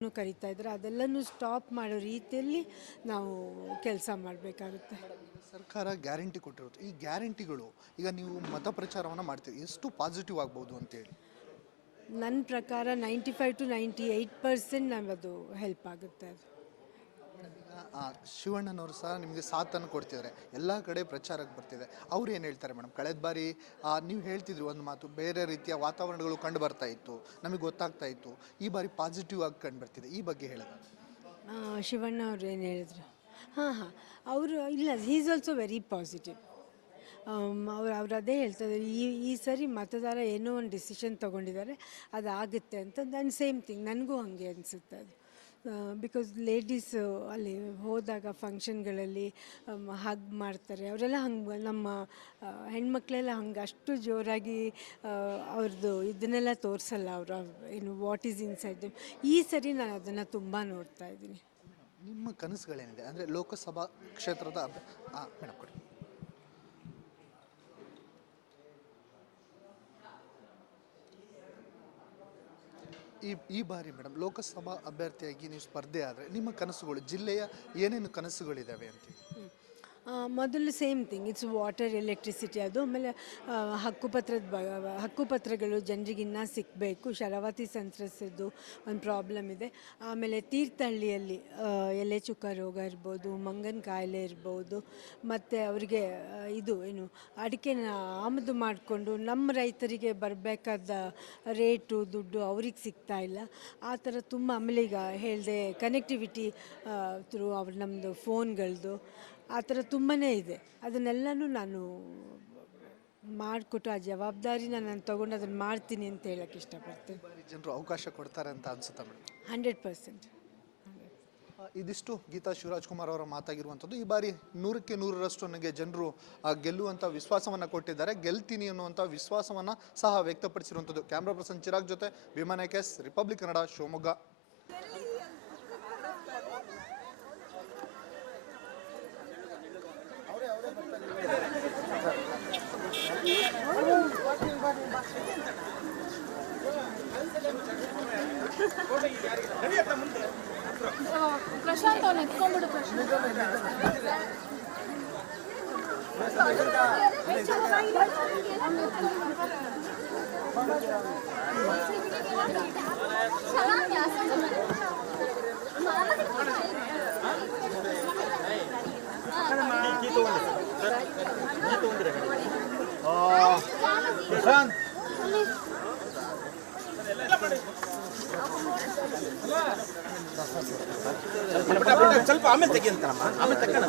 ಕರೀತಾ ಇದ್ದಾರೆ, ಅದೆಲ್ಲನೂ ಸ್ಟಾಪ್ ಮಾಡೋ ರೀತಿಯಲ್ಲಿ ನಾವು ಕೆಲಸ ಮಾಡಬೇಕಾಗುತ್ತೆ. ಸರ್ಕಾರ ಗ್ಯಾರಂಟಿ ಕೊಟ್ಟಿರುತ್ತೆ. ಈ ಗ್ಯಾರಂಟಿಗಳು ಈಗ ನೀವು ಮತ ಪ್ರಚಾರವನ್ನು ಮಾಡ್ತೀವಿ, ಎಷ್ಟು ಪಾಸಿಟಿವ್ ಆಗ್ಬೋದು ಅಂತೇಳಿ? ನನ್ನ ಪ್ರಕಾರ 95 to 98% ನಮ್ಮದು ಹೆಲ್ಪ್ ಆಗುತ್ತೆ. ಅದು ಶಿವಣ್ಣನವರು ಸಹ ನಿಮಗೆ ಸಾಥನ್ನು ಕೊಡ್ತಿದ್ದಾರೆ, ಎಲ್ಲ ಕಡೆ ಪ್ರಚಾರಕ್ಕೆ ಬರ್ತಿದೆ. ಅವ್ರು ಏನು ಹೇಳ್ತಾರೆ ಮೇಡಮ್? ಕಳೆದ ಬಾರಿ ನೀವು ಹೇಳ್ತಿದ್ರಿ ಒಂದು ಮಾತು, ಬೇರೆ ರೀತಿಯ ವಾತಾವರಣಗಳು ಕಂಡು ಬರ್ತಾ ಇತ್ತು, ನಮಗೆ ಗೊತ್ತಾಗ್ತಾ ಇತ್ತು. ಈ ಬಾರಿ ಪಾಸಿಟಿವ್ ಆಗಿ ಕಂಡು ಬರ್ತಿದೆ, ಈ ಬಗ್ಗೆ ಹೇಳೋದು? ಶಿವಣ್ಣ ಅವ್ರು ಏನು ಹೇಳಿದ್ರು? ಅವರು ಇಲ್ಲ, ಈಸ್ ಆಲ್ಸೋ ವೆರಿ ಪಾಸಿಟಿವ್. ಅವ್ರು ಅದೇ ಹೇಳ್ತಾರೆ, ಈ ಸರಿ ಮತದಾರ ಏನೋ ಒಂದು ಡಿಸಿಷನ್ ತೊಗೊಂಡಿದ್ದಾರೆ, ಅದಾಗುತ್ತೆ ಅಂತ. ನನ್ನ ಸೇಮ್ ಥಿಂಗ್, ನನಗೂ ಹಾಗೆ ಅನಿಸುತ್ತೆ ಅದು. ಬಿಕಾಸ್ ಲೇಡೀಸ್ ಅಲ್ಲಿ ಹೋದಾಗ ಫಂಕ್ಷನ್ಗಳಲ್ಲಿ ಹಗ್ ಮಾಡ್ತಾರೆ, ಅವರೆಲ್ಲ ಹಂಗೆ ನಮ್ಮ ಹೆಣ್ಮಕ್ಳೆಲ್ಲ ಹಂಗೆ ಅಷ್ಟು ಜೋರಾಗಿ ಅವ್ರದ್ದು ಇದನ್ನೆಲ್ಲ ತೋರಿಸಲ್ಲ, ಅವರು ಏನು ವಾಟ್ ಈಸ್ ಇನ್ಸೈಡ್ ದೆಮ್. ಈ ಸರಿ ನಾನು ಅದನ್ನು ತುಂಬ ನೋಡ್ತಾ ಇದ್ದೀನಿ. ನಿಮ್ಮ ಕನಸುಗಳೇನಿದೆ ಅಂದರೆ ಲೋಕಸಭಾ ಕ್ಷೇತ್ರದ ಮೇಡಮ್ ಕೊಡಿ. ಈ ಬಾರಿ ಮೇಡಮ್ ಲೋಕಸಭಾ ಅಭ್ಯರ್ಥಿಯಾಗಿ ನೀವು ಸ್ಪರ್ಧೆ ಆದರೆ ನಿಮ್ಮ ಕನಸುಗಳು, ಜಿಲ್ಲೆಯ ಏನೇನು ಕನಸುಗಳಿದ್ದಾವೆ ಅಂತ? ಮೊದಲು same thing, it's water, electricity, ಅದು. ಆಮೇಲೆ ಹಕ್ಕುಪತ್ರಗಳು ಜನರಿಗೆ ಇನ್ನೂ ಸಿಕ್ಕಬೇಕು. ಶರಾವತಿ ಸಂತ್ರಸ್ತದ್ದು ಒಂದು ಪ್ರಾಬ್ಲಮ್ ಇದೆ. ಆಮೇಲೆ ತೀರ್ಥಹಳ್ಳಿಯಲ್ಲಿ ಎಲೆ ಚುಕ್ಕ ರೋಗ ಇರ್ಬೋದು, ಮಂಗನ ಕಾಯಿಲೆ ಇರ್ಬೋದು, ಮತ್ತು ಅವರಿಗೆ ಇದು ಏನು ಅಡಿಕೆನ ಆಮದು ಮಾಡಿಕೊಂಡು ನಮ್ಮ ರೈತರಿಗೆ ಬರಬೇಕಾದ ರೇಟು ದುಡ್ಡು ಅವ್ರಿಗೆ ಸಿಗ್ತಾ ಇಲ್ಲ. ಆ ಥರ ತುಂಬ. ಆಮೇಲೆ ಈಗ ಹೇಳಿದೆ ಕನೆಕ್ಟಿವಿಟಿ ಥ್ರೂ ನಮ್ಮದು ಫೋನ್ಗಳದ್ದು, ಆ ಥರ ತುಂಬಾ ಇದೆ. ಅದನ್ನೆಲ್ಲನೂ ನಾನು ಮಾಡಿಕೊಟ್ಟು ಆ ಜವಾಬ್ದಾರಿನ ನಾನು ತೊಗೊಂಡು ಅದನ್ನು ಮಾಡ್ತೀನಿ ಅಂತ ಹೇಳೋಕ್ಕೆ ಇಷ್ಟಪಡ್ತೀನಿ. ಜನರು ಅವಕಾಶ ಕೊಡ್ತಾರೆ ಅಂತ ಅನಿಸುತ್ತಾ ಮೇಡಮ್? 100%. ಇದಿಷ್ಟು ಗೀತಾ ಶಿವರಾಜ್ಕುಮಾರ್ ಅವರ ಮಾತಾಗಿರುವಂಥದ್ದು. ಈ ಬಾರಿ 100ಕ್ಕೆ 100ರಷ್ಟು ನನಗೆ ಜನರು ಗೆಲ್ಲುವಂಥ ವಿಶ್ವಾಸವನ್ನು ಕೊಟ್ಟಿದ್ದಾರೆ, ಗೆಲ್ತೀನಿ ಅನ್ನುವಂಥ ವಿಶ್ವಾಸವನ್ನು ಸಹ ವ್ಯಕ್ತಪಡಿಸಿರುವಂಥದ್ದು. ಕ್ಯಾಮ್ರಾ ಪರ್ಸನ್ ಚಿರಾಗ್ ಜೊತೆ ಭೀಮಾ ನಾಯ್ಕ, ರಿಪಬ್ಲಿಕ್ ಕನ್ನಡ, ಶಿವಮೊಗ್ಗ. ಪ್ರಶಾಂತ್ ಅವ್ನು ಎತ್ಕೊಂಡ್ಬಿಡು. ಸ್ವಲ್ಪ ಆಮೇಲೆ ತೆಗಿಯಂತಾರಮ್ಮ, ಆಮೇಲೆ ತಗೋಣ.